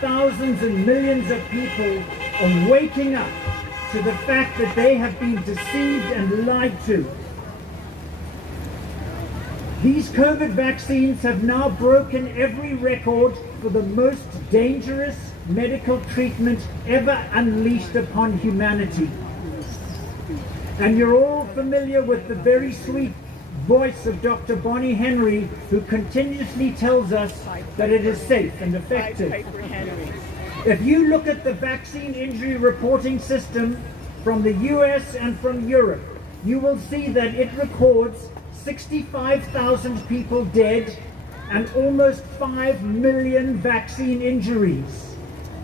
thousands and millions of people are waking up to the fact that they have been deceived and lied to. These COVID vaccines have now broken every record for the most dangerous medical treatment ever unleashed upon humanity. And you're all familiar with the very sweet voice of Dr. Bonnie Henry, who continuously tells us that it is safe and effective. If you look at the vaccine injury reporting system from the US and from Europe, you will see that it records 65,000 people dead and almost 5 million vaccine injuries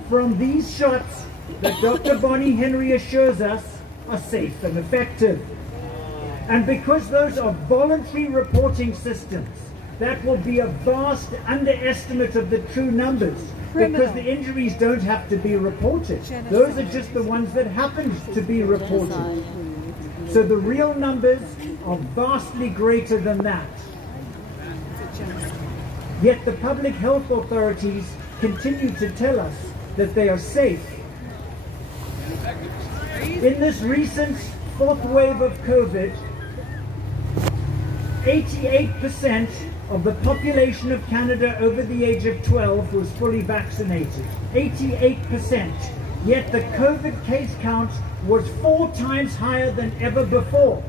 from these shots that Dr. Bonnie Henry assures us are safe and effective. And because those are voluntary reporting systems, that will be a vast underestimate of the true numbers, because the injuries don't have to be reported. Those are just the ones that happened to be reported. So the real numbers are vastly greater than that. Yet the public health authorities continue to tell us that they are safe. In this recent fourth wave of COVID, 88% of the population of Canada over the age of 12 was fully vaccinated. 88%. Yet the COVID case count was 4 times higher than ever before.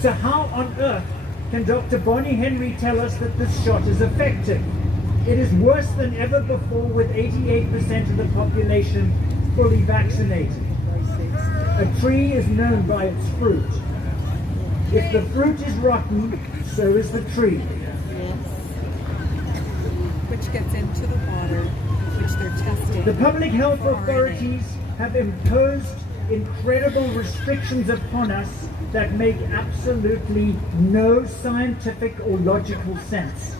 So how on earth can Dr. Bonnie Henry tell us that this shot is effective? It is worse than ever before, with 88% of the population fully vaccinated. A tree is known by its fruit. If the fruit is rotten, so is the tree. Which gets into the water, which they're testing. The public health authorities have imposed incredible restrictions upon us that make absolutely no scientific or logical sense.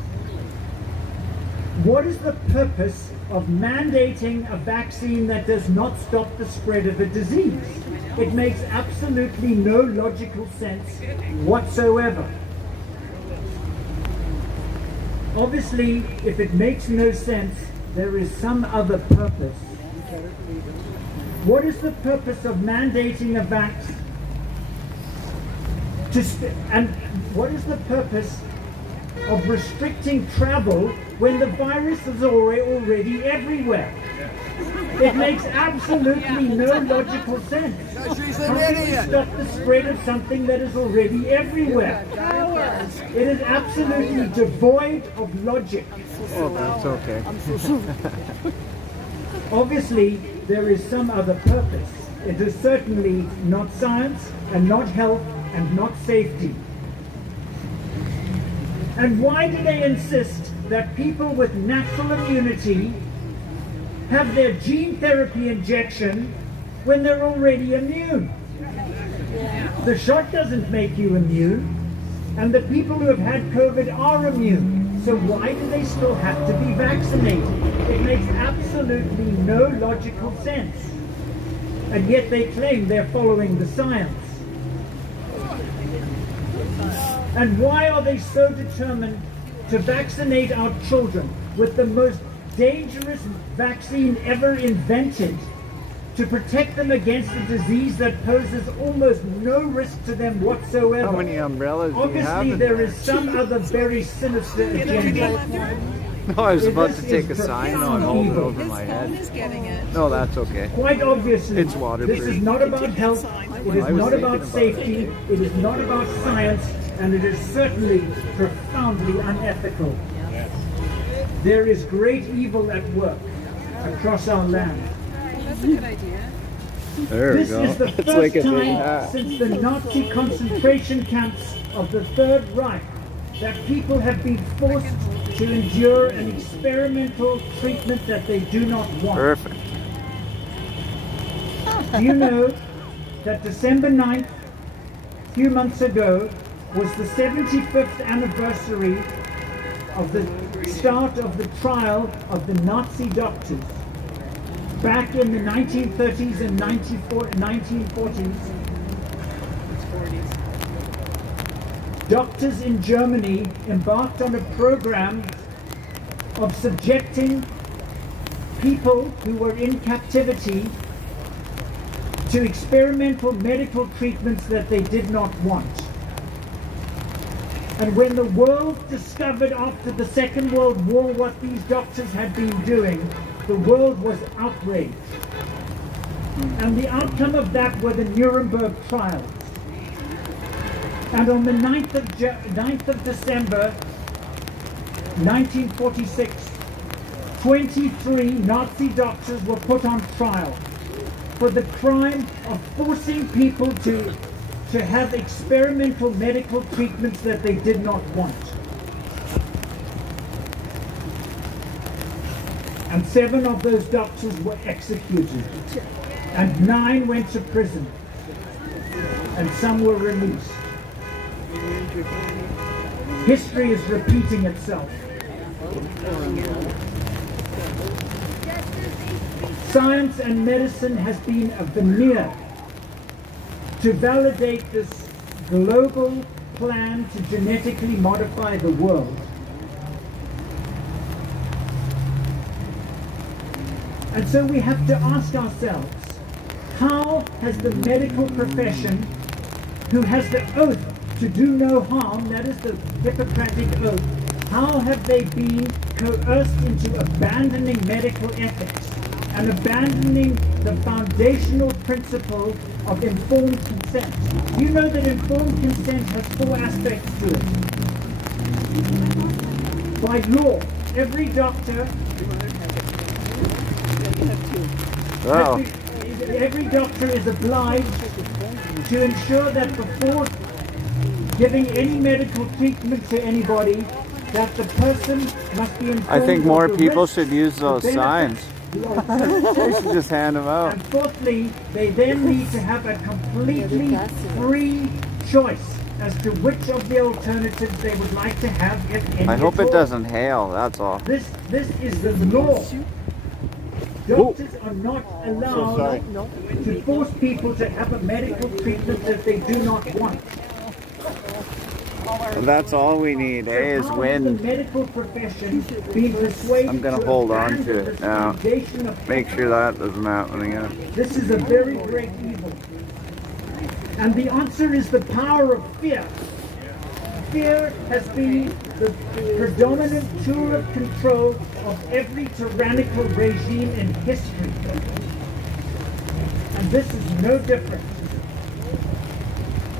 What is the purpose of mandating a vaccine that does not stop the spread of a disease? It makes absolutely no logical sense whatsoever. Obviously, if it makes no sense, there is some other purpose. What is the purpose of mandating a vaccine? And what is the purpose of restricting travel when the virus is already everywhere? It makes absolutely no logical sense. How can you stop the spread of something that is already everywhere? It is absolutely devoid of logic. Oh, that's okay. Obviously, there is some other purpose. It is certainly not science, and not health, and not safety. And why do they insist that people with natural immunity have their gene therapy injection when they're already immune? The shot doesn't make you immune, and the people who have had COVID are immune. So why do they still have to be vaccinated? It makes absolutely no logical sense. And yet they claim they're following the science. And why are they so determined to vaccinate our children with the most dangerous vaccine ever invented, to protect them against a disease that poses almost no risk to them whatsoever? How many umbrellas do you have? Obviously, there is some other very sinister agenda. No, I was about to This take a is sign. No, profound and hold it evil. over my Phone head. is getting it. No, that's okay. Quite obviously, It's waterproof. this is not about health, it is I was not thinking about about safety, it is not about science, and it is certainly profoundly unethical. There is great evil at work across our land. That's a good idea. There we This go. is the It's first like a big time hat. since the Nazi concentration camps of the Third Reich that people have been forced to endure an experimental treatment that they do not want. Perfect. Do you know that December 9th, a few months ago, was the 75th anniversary of the start of the trial of the Nazi doctors back in the 1930s and 1940s? Doctors in Germany embarked on a program of subjecting people who were in captivity to experimental medical treatments that they did not want. And when the world discovered after the Second World War what these doctors had been doing, the world was outraged. And the outcome of that were the Nuremberg trials. And on the 9th of December 1946, 23 Nazi doctors were put on trial for the crime of forcing people to have experimental medical treatments that they did not want. And 7 of those doctors were executed, and 9 went to prison, and some were released. History is repeating itself. Science and medicine has been a veneer to validate this global plan to genetically modify the world. And so we have to ask ourselves, how has the medical profession, who has the oath to do no harm, that is the Hippocratic oath, how have they been coerced into abandoning medical ethics and abandoning the foundational principle of informed consent? Do you know that informed consent has 4 aspects to it? By law, every doctor Wow. every doctor is obliged to ensure that before giving any medical treatment to anybody, that the person must be informed. I think more of the people risks, should use the those signs. benefits, They should just hand them out. and fourthly, they then need to have a completely free choice as to which of the alternatives they would like to have, if any. I hope at it all. doesn't hail, that's all. This is the law. Doctors are not allowed to force people to have a medical treatment that they do not want. That's all we need, is How has wind. the medical profession been persuaded I'm gonna to hold on abandon to it this now. foundation of Make sure that doesn't happen again. This is a very great evil. And the answer is the power of fear. Fear has been the predominant tool of control of every tyrannical regime in history. And this is no different.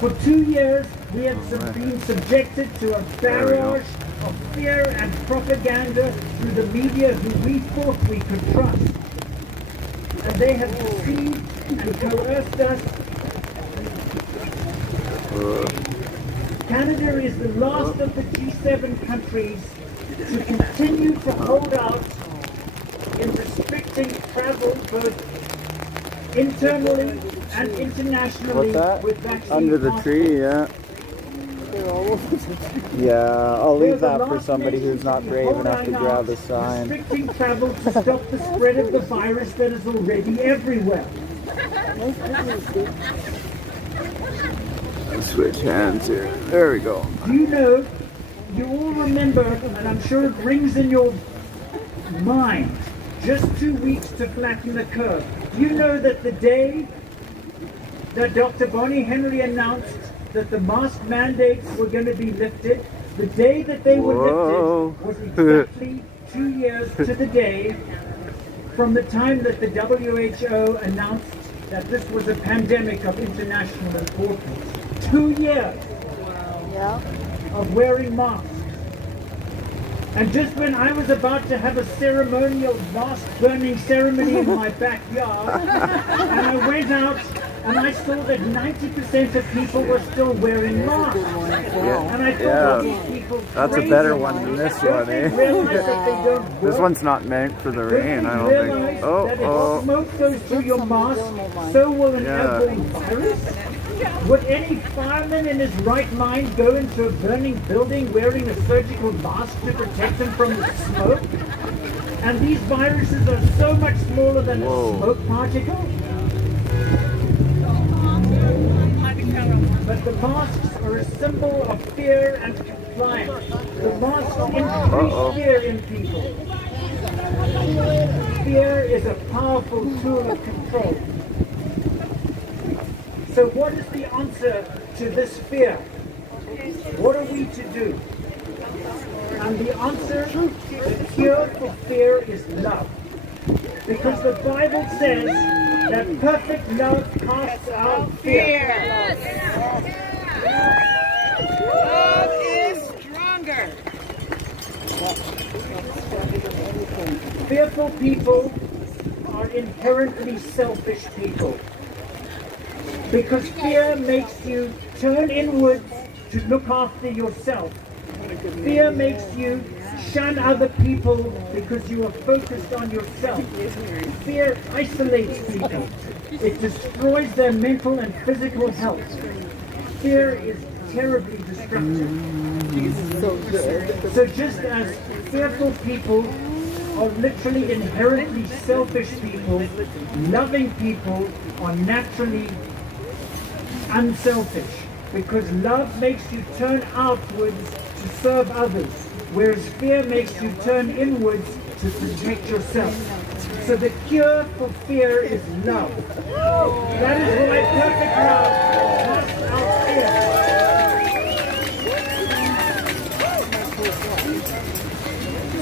For 2 years, we have been subjected to a barrage of fear and propaganda through the media who we thought we could trust. And they have deceived and coerced us. Canada is the last of the G7 countries to continue to hold out in restricting travel both internally and internationally What's that? with vaccine Under the passports. tree, yeah. Yeah, I'll We're leave the that for last somebody nation who's not be brave enough to holding grab out, a sign. restricting travel to stop the spread of the virus that is already everywhere. Let's switch hands here. There we go. Do you know, you all remember, and I'm sure it rings in your mind, just 2 weeks to flatten the curve. Do you know that the day that Dr. Bonnie Henry announced that the mask mandates were going to be lifted, the day that they were Whoa. lifted was exactly 2 years to the day from the time that the WHO announced that this was a pandemic of international importance. 2 years of wearing masks. And just when I was about to have a ceremonial mask burning ceremony in my backyard, and I went out and I saw that 90% of people were still wearing masks. And I thought, these people That's a crazy. better one than this one, eh? Realize that they don't This work? one's not meant for the rain, I don't Realize think. that if smoke goes through your mask, so will an airborne virus? Would any fireman in his right mind go into a burning building wearing a surgical mask to protect him from the smoke? And these viruses are so much smaller than a smoke particle. But the masks are a symbol of fear and compliance. The masks increase fear in people. Fear is a powerful tool of control. So what is the answer to this fear? What are we to do? And the answer, the cure for fear is love. Because the Bible says that perfect love casts out fear. Love is stronger. Fearful people are inherently selfish people. Because fear makes you turn inwards to look after yourself. Fear makes you shun other people because you are focused on yourself. Fear isolates people. It destroys their mental and physical health. Fear is terribly destructive. So just as fearful people are literally inherently selfish people, loving people are naturally unselfish, because love makes you turn outwards to serve others, whereas fear makes you turn inwards to protect yourself. So the cure for fear is love. That is why perfect love casts out fear.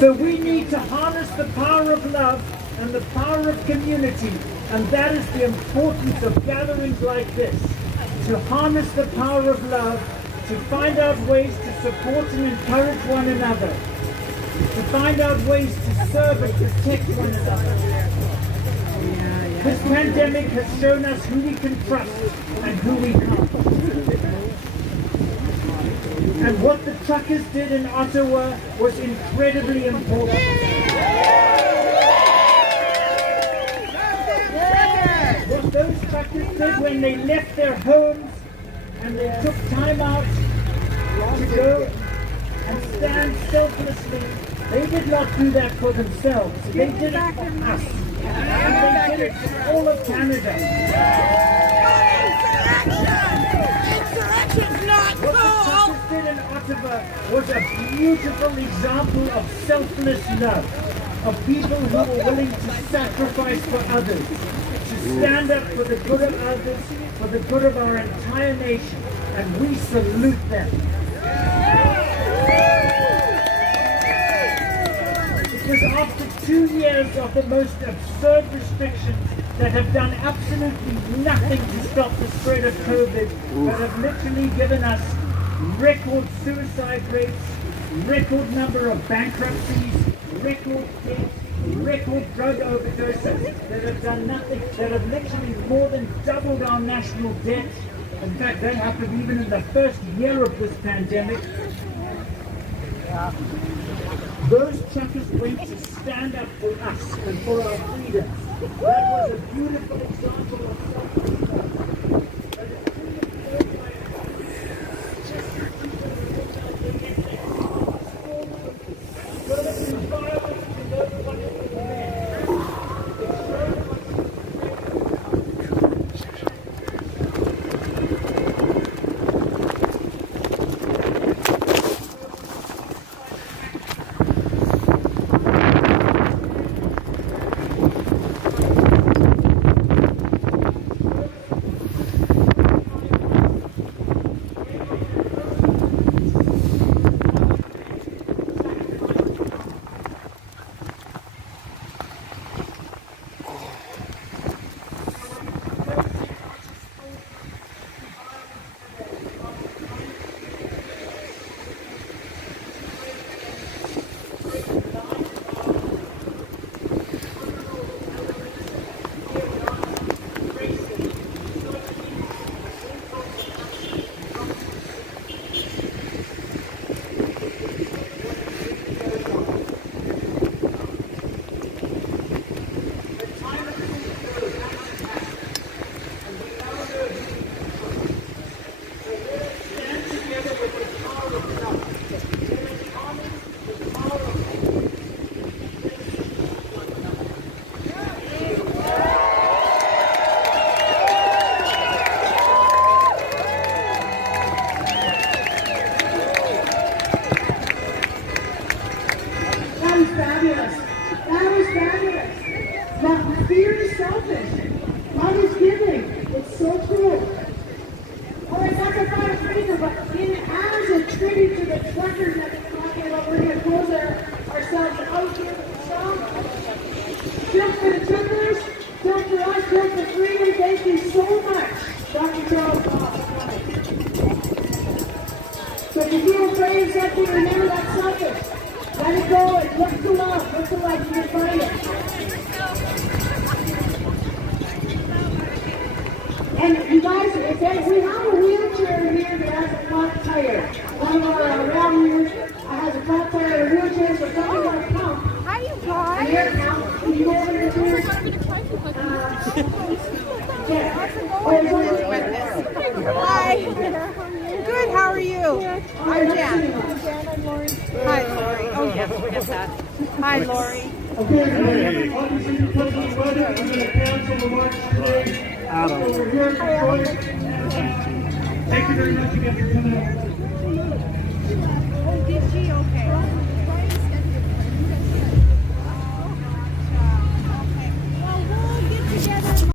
So we need to harness the power of love and the power of community, and that is the importance of gatherings like this. To harness the power of love, to find out ways to support and encourage one another, to find out ways to serve and protect one another. This pandemic has shown us who we can trust and who we can't. And what the truckers did in Ottawa was incredibly important. What those truckers did when they left their homes and they took time out to go and stand selflessly, they did not do that for themselves. They did it for us. And they did it for all of Canada. What the truckers did in Ottawa was a beautiful example of selfless love, of people who were willing to sacrifice for others, to stand up for the good of others, for the good of our entire nation, and we salute them. Because after 2 years of the most absurd restrictions that have done absolutely nothing to stop the spread of COVID, but have literally given us record suicide rates, record number of bankruptcies, record deaths, record drug overdoses that have done nothing, that have literally more than doubled our national debt. In fact, that happened even in the first year of this pandemic. Those truckers went to stand up for us and for our freedom. That was a beautiful example of self-respect. speaker, but as a tribute to the truckers that we're talking about, we're going to close ourselves out here with the song. Built for the truckers, built for us, built for freedom. Thank you so much, Dr. Charles Hoffe. So if you feel afraid of something, remember that's something. Let it go and look to love. Look to love. You can find it. And you guys, if we have a wheelchair here that has a flat tire. One of our round wheels has a flat tire and a wheelchair, so somebody got a pump. Hi, you guys. Here, now, can you go over to here? Yeah. Hi. Good, how are you? I'm Jan. Hi, Lori. Oh, yes, we have that. Hi, Lori. Okay, obviously because of the weather, I'm going to cancel the march today. So we're here in Detroit. Thank you very much again for coming out.